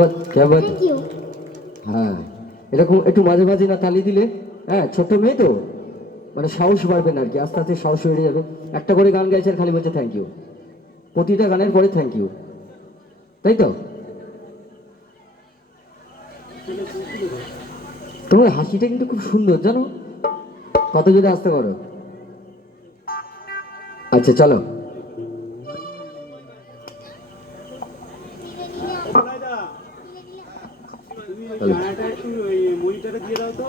বাত ক্যা বাত। হ্যাঁ, এরকম একটু মাঝে মাঝে না তালি দিলে, হ্যাঁ ছোট্ট মেয়ে তো মানে সাহস বাড়বে না আর কি, আস্তে আস্তে সাহস বেড়ে যাবে। একটা করে গান গাইছে আর খালি বলছে থ্যাংক ইউ, প্রতিটা গানের পরে থ্যাংক ইউ, তাই তো? তোমার হাসিটা কিন্তু খুব সুন্দর জানো, কত যদি আসতে পারো। আচ্ছা চলো। তুমি গানাটা একটু ওই মনিটরে দিয়ে দাও তো।